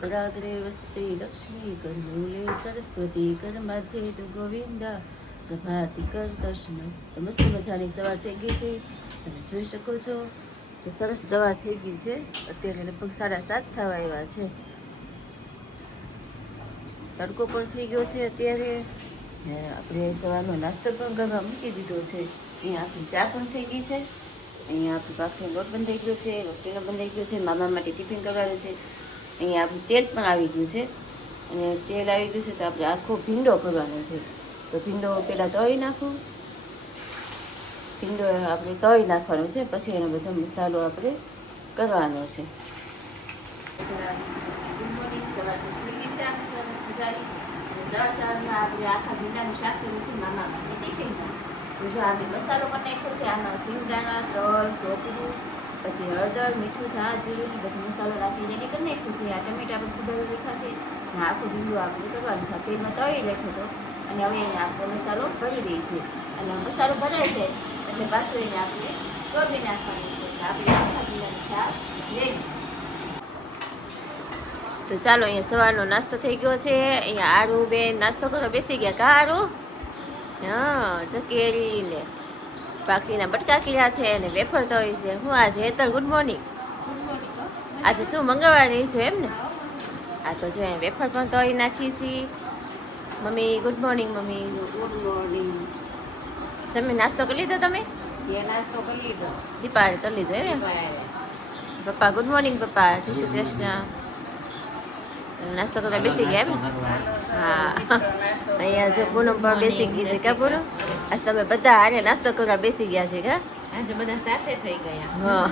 कराग्रे वसते लक्ष्मी करमूले सरस्वती कर मध्य तो ગોવિંદા પ્રભાતી કર દર્શન. તો મસ્ત મજાની સવાર થઈ ગઈ છે, તમે જોઈ શકો છો. તો સરસ સવાર થઈ ગઈ છે. અત્યારે લગભગ 7:30 થવા આવ્યા છે. તડકો પણ થઈ ગયો છે. અત્યારે આપણે સવારનો નાસ્તો પણ કરવા મૂકી દીધો છે. અહીંયા આપણી ચા પણ થઈ ગઈ છે. અહીંયા આપણી ભાખરીનો લોટ બંધાઈ ગયો છે, રોટલીનો બંધાઈ ગયો છે. મામા માટે ટિફિન કરવાનું છે. અહીંયા આપણું તેલ પણ આવી ગયું છે. અને તેલ આવી ગયું છે તો આપણે આખો ભીંડો કરવાનો છે. તો ભીંડો પહેલાં તળી નાખું. ભીંડો આપણે તળી નાખવાનો છે, પછી એનો બધો મસાલો આપણે કરવાનો છે. Good morning. સવાર થઈ ગઈ છે આપણે સરસ મજાની. સવારમાં આપણે આખા ભીંડાનું શાક કર્યું છે મામા માટે ટિફિનમાં. તો જો આપણે મસાલો પણ નાખ્યો છે. આમાં સિંગદાણા, તલ, ટોપરું, પછી હળદર, મીઠું, ધાણા, જીરું ને બધું મસાલો નાખી રેડી કરી નાખ્યું છે. આ ટમેટા આપણે સુધારી રાખ્યા છે અને આખો ભીંડો આપણે કરવાનું છે. તેલમાં તળી રાખ્યો હતો અને હવે એને આપણે મસાલો ભરી દઈએ છીએ. અને મસાલો ભરાય છે એટલે પાછું એને આપણે ચોળી નાખવાનું છે. આપણે આખા ભીંડાનું શાક રેડી. તો ચાલો, અહીંયા સવારનો નાસ્તો થઈ ગયો છે. અહીંયા આરુ બેન નાસ્તો કરવા બેસી ગયા. કા આરુ? હા, ચકેરી ને ભાખરીના બટકા કર્યા છે અને વેફર તળી છે. હું આજે હેતલ ગુડ મોર્નિંગ. આજે શું મંગાવવાની છું એમ ને? આ તો જો વેફર પણ તળી નાખી છીએ. Mummy good morning. Mummy good morning. જમી નાસ્તો કરી લીધો તમે? નાસ્તો કરી લીધો. દીપાએ કરી લીધો એમ ને? પપ્પા ગુડ મોર્નિંગ. પપ્પા જય શ્રી કૃષ્ણ. નાસ્તો કરવા બેસી ગયા એમ? હા, અહીંયા જો પૂનમ પણ બેસી ગઈ છે. કા પૂનમ? આજ તમે બધા આને નાસ્તો કરવા બેસી ગયા છે કા? આજે બધા સાથે થઈ ગયા. હા,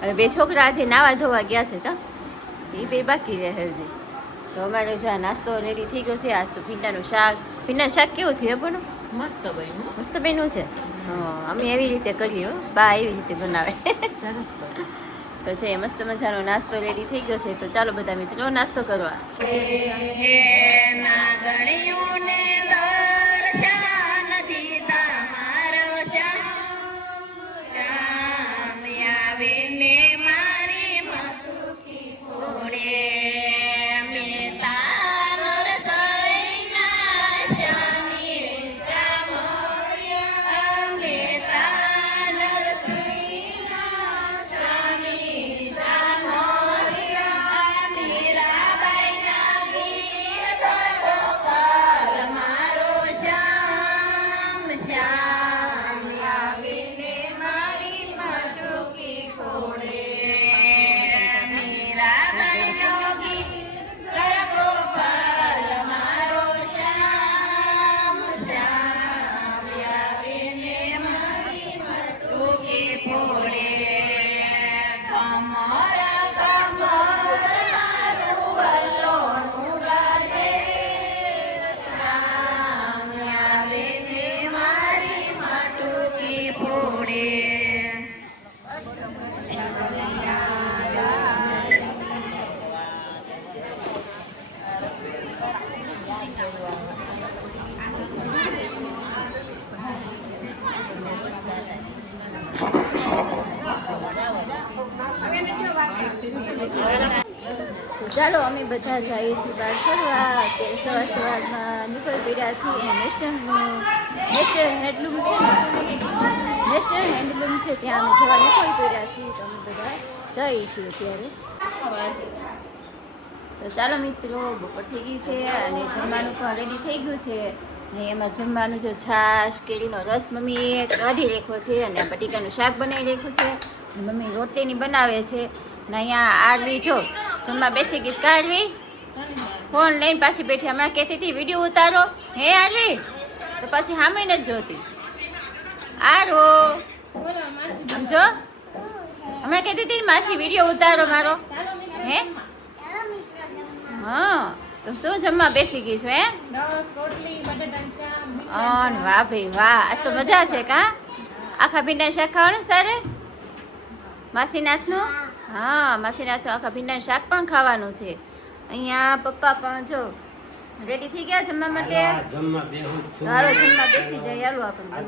અને બે છોકરા આજે નાવા ધોવા ગયા છે કા? એ બે બાકી રહે હજી. તો અમારે જો આ નાસ્તો રેડી થઈ ગયો છે. આજ તો ભીંડાનું શાક. ભીંડાનું શાક કેવું થયું પૂનમ? મસ્ત બન્યું. મસ્ત બન્યું છે. હા, અમે એવી રીતે કરીએ. બા એવી રીતે બનાવે. સરસ બન્યું. તો છે મસ્ત મજાનો નાસ્તો રેડી થઈ ગયો છે. તો ચાલો બધા મિત્રો નાસ્તો કરવા. ચાલો અમે બધા જઈએ છીએ બહાર ફરવા. અત્યારે સવારમાં નીકળી પડ્યા છીએ. નેશનલ હેન્ડલૂમ છે નેશનલ હેન્ડલૂમ છે ત્યાં અમે જવા નીકળી પડ્યા છીએ. તો અમે બધા જઈએ છીએ અત્યારે. તો ચાલો મિત્રો, બપોર થઈ ગઈ છે અને જમવાનું પણ રેડી થઈ ગયું છે. ને એમાં જમવાનું જો છાશ, કેરીનો રસ મમ્મીએ કાઢી રાખ્યો છે અને આ બટેકાનું શાક બનાવી રાખ્યું છે. મમ્મી રોટલીની બનાવે છે. ને અહીંયા આરવી જો જમવા બેસી ગઈ. કા આરવી? ફોન લઈને પાછી બેઠી. હમણાં કહેતી હતી વિડીયો ઉતારો. હે આરવી? તો પછી સામે નથી જોતી. આરો સમજો, હમણાં કહેતી હતી માસી વિડીયો ઉતારો મારો. હે હા, તો શું જમવા બેસી ગઈ છો? હે વાહ ભાઈ વાહ, આજ તો મજા છે કા? આખા ભીંડા શાક ખાવાનું છે તારે માસીનાથનું? હા, માસીનાથનું આખા ભીંડા શાક પણ ખાવાનું છે. અહીંયા પપ્પા પણ જો રેડી થઈ ગયા જમવા માટે. હાલો જમવા બેસી જાય. હાલો આપણે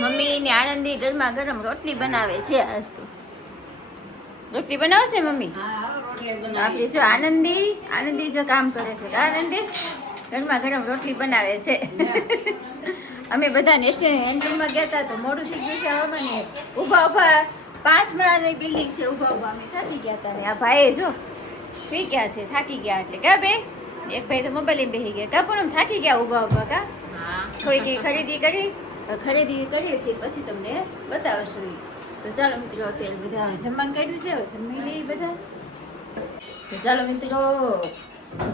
મમ્મી ને આનંદી ગરમા ગરમ રોટલી બનાવે છે. આજ તો રોટલી બનાવશે મમ્મી? હા રોટલી બનાવી આપણી જો આનંદી જો કામ કરે છે. આનંદી ગરમા ગરમ રોટલી બનાવે છે. અમે બધા નેશનલ હેન્ડલૂમમાં ગયા હતા તો મોડું થઈ ગયું છે આવવામાં ને ઊભા 5 માળની બિલ્ડિંગ છે. ઊભા અમે થાકી ગયા હતા ને આ ભાઈ જો પી ગયા છે થાકી ગયા એટલે કા બે એક ભાઈ તો મોબાઈલ બેસી ગયા કા પૂનમ થાકી ગયા ઊભા કા હા થોડીક ખરીદી કરીએ છીએ પછી તમને બતાવશું. તો ચાલો મિત્રો અત્યારે બધા જમવાનું કાઢ્યું છે હવે જમી લઈએ બધા. તો ચાલો મિત્રો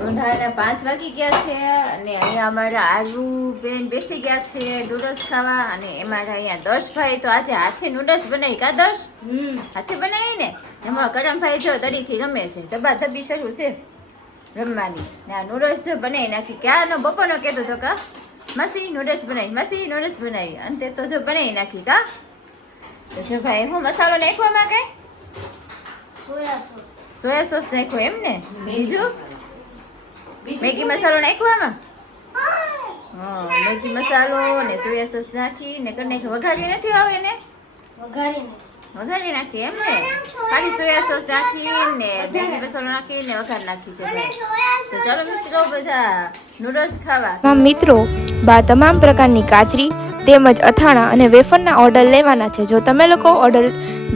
રોંઢાના 5 વાગી ગયા છે અને અહીંયા અમારા આલુ બેન બેસી ગયા છે નૂડલ્સ ખાવા અને અમારા અહીંયા દર્શભાઈ તો આજે હાથે નૂડલ્સ બનાવી કા દર્શ? હાથે બનાવી ને એમાં કરમભાઈ જો દડીથી રમે છે ધબી શરૂ છે રમવાની ને આ નૂડલ્સ જો બનાવી નાખી ક્યારનો બપોરનો કહેતો હતો કા માસી નૂડલ્સ બનાવી અંતે તો જો બનાવી નાખી કા. તો જો ભાઈ હું મસાલો નાખવા માંગે સોયા સોસ નાખ્યો એમ ને બીજું મેગી મસાલો નાખવામાં હા મેગી મસાલો ને સોયા સોસ નાખી ને કરી નાખી વઘારી નથી આવે ને વઘારી નાખી એમ ને ખાલી સોયા સોસ નાખી ને મેગી મસાલો નાખી ને વઘાર નાખી છે ભાઈ. તો ચાલો મિત્રો બધા નૂડલ્સ ખાવા. મિત્રો તમામ પ્રકારની કાચરી તેમજ અથાણા અને વેફરના ઓર્ડર લેવાના છે. જો તમે લોકો ઓર્ડર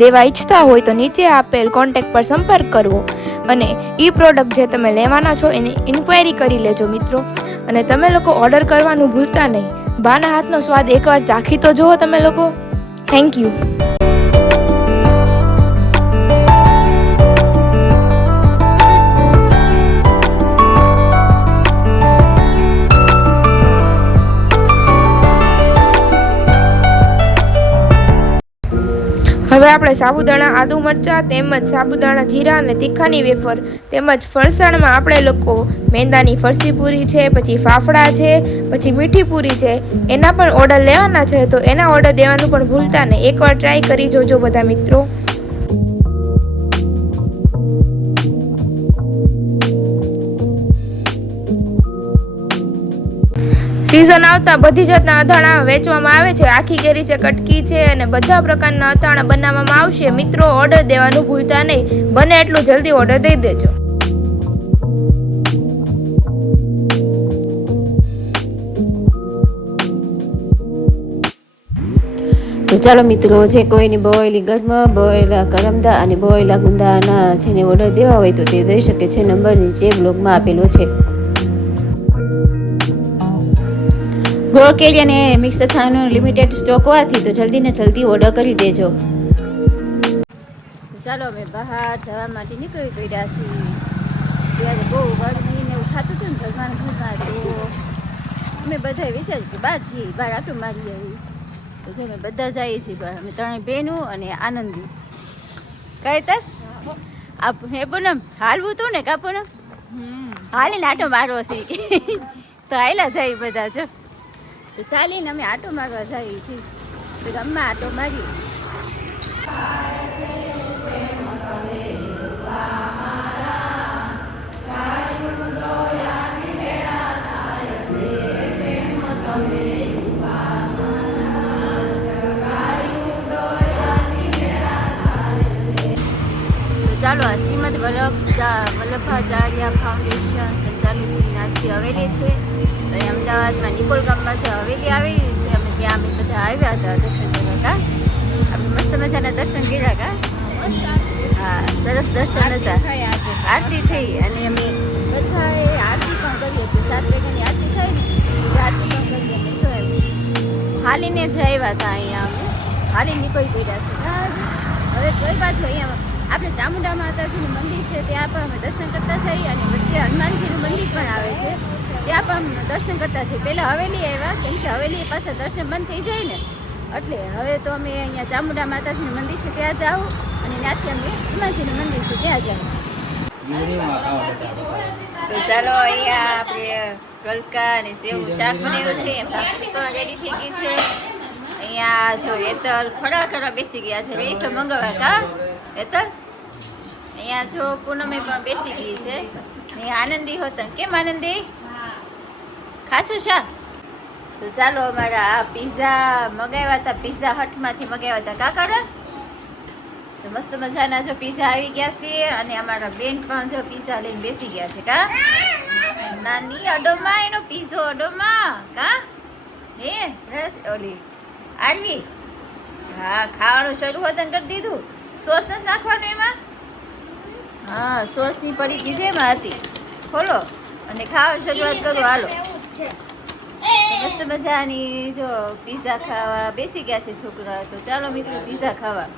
દેવા ઈચ્છતા હોય તો નીચે આપેલ કોન્ટેક્ટ પર સંપર્ક કરવો અને એ પ્રોડક્ટ જે તમે લેવાના છો એની ઇન્ક્વાયરી કરી લેજો મિત્રો. અને તમે લોકો ઓર્ડર કરવાનું ભૂલતા નહીં. બાના હાથનો સ્વાદ એકવાર ચાખી તો જુઓ તમે લોકો. Thank you. હવે આપણે સાબુદાણા આદુ મરચાં તેમજ સાબુદાણા જીરા અને તીખાની વેફર તેમજ ફરસાણમાં આપણે લોકો મેંદાની ફરસી પૂરી છે, પછી ફાફડા છે, પછી મીઠી પૂરી છે, એના પણ ઓર્ડર લેવાના છે. તો એના ઓર્ડર દેવાનું પણ ભૂલતા નહીં. એકવાર ટ્રાય કરી જોજો બધા મિત્રો. સીઝન આવતા બધી જાતના અથાણા વેચવામાં આવે છે. આખી કેરી છે, કટકી છે અને બધા પ્રકારના અથાણા બનાવવામાં આવશે. મિત્રો ઓર્ડર દેવાનું ભૂલતા નહીં. બને એટલું જલ્દી ઓર્ડર દઈ દેજો. તો ચાલો મિત્રો જે કોઈની બોઈલી ગરમા બોઈલા કરમદા અને બોઈલા ગુંદાના જેને ઓર્ડર દેવા હોય તો તે દઈ શકે છે. નંબર નીચે બ્લોગમાં આપેલો છે. ગોળ કેરી અને મિક્સ અથાણાનો લિમિટેડ સ્ટોક હોવાથી તો જલ્દી ને જલ્દી ઓર્ડર કરી દેજો. ચાલો અમે બહાર જવા માટે નીકળી પડ્યા છીએ. ત્યારે બહુ ગરમી ને એવું થતું હતું ને ઘરમાં તો અમે બધા વિચાર્યું કે બહાર જઈએ, બહાર આટલું મારી આવી. તો જો અમે બધા જઈએ છીએ બહાર. અમે 3 બહેનો અને આનંદી. કઈ તક હે પૂનમ હાલવું તું ને કા પૂનમ હાલીને આટો મારવો છે તો હાલા જઈએ બધા. જો તો ચાલીને અમે આટો મારવા જઈએ છીએ. તો ગામમાં આટો મારી. ચાલો આ શ્રીમદ વલ્લભાચાર્ય ફાઉન્ડેશન સંચાલિત નાથી હવેલી છે. તો એ અમદાવાદમાં નિકોલ ગામમાં જે હવેલી આવેલી છે અમે ત્યાં અમે બધા આવ્યા હતા દર્શન કરવા. કા આપણે મસ્ત મજાના દર્શન કર્યા કા? હા સરસ દર્શન હતા. આરતી થઈ અને અમે બધાએ આરતી પણ કરી હતી. 7 વાગ્યાની આરતી થઈ ને આરતી પણ કરી. અમે જો હાલીને જ આવ્યા હતા અહીંયા. અમે હાલી નીકળી પડ્યા છે. હવે કોઈ બાજુ અહીંયા આપણે ચામુંડા માતાજીનું મંદિર છે ત્યાં પણ અમે દર્શન કરતા જઈએ અને વચ્ચે હનુમાનજીનું મંદિર પણ આવે છે ત્યાં પણ દર્શન કરતા જઈએ. પહેલાં હવેલી આવ્યા કેમ કે હવેલી પાછા દર્શન બંધ થઈ જાય ને એટલે હવે તો અમે અહીંયા ચામુંડા માતાજીનું મંદિર છે ત્યાં જાઓ અને ત્યાંથી અમે હનુમાનજીનું મંદિર છે ત્યાં જાઓ. તો ચાલો અહીંયા આપણે ગલકા અને સેવનું શાક બનાવ્યું છે. એમ લાપસી પણ રેડી થઈ ગઈ છે. અહીંયા જો હેતલ ખોરાક કરવા બેસી ગયા છે. રહી છો મંગળવાર કા હેતલ? અહીંયા જો પૂનમે પણ બેસી ગઈ છે. ને આનંદી હોતા કેમ આનંદી ખાશું શા? તો ચાલો અમારા આ પીઝા મગાવ્યા હતા. પીઝા હટમાંથી મગાવ્યા હતા કાકારા. તો મસ્ત મજાના જો પીઝા આવી ગયા છે અને અમારા બેન પણ જો પીઝા લઈને બેસી ગયા છે કા નાની અડોમાં એનો પીઝો અડોમાં કા હે રસ ઓલી આરવી હા ખાવાનું શરૂ હોતન કરી દીધું સોસ નથી નાખવાનું એમાં હા સોસની પડીકી જેમાં હતી ખોલો અને ખાવાની શરૂઆત કરું હાલો તો મસ્ત મજાની જો પીઝા ખાવા બેસી ગયા છે છોકરા તો ચાલો મિત્રો પીઝા ખાવા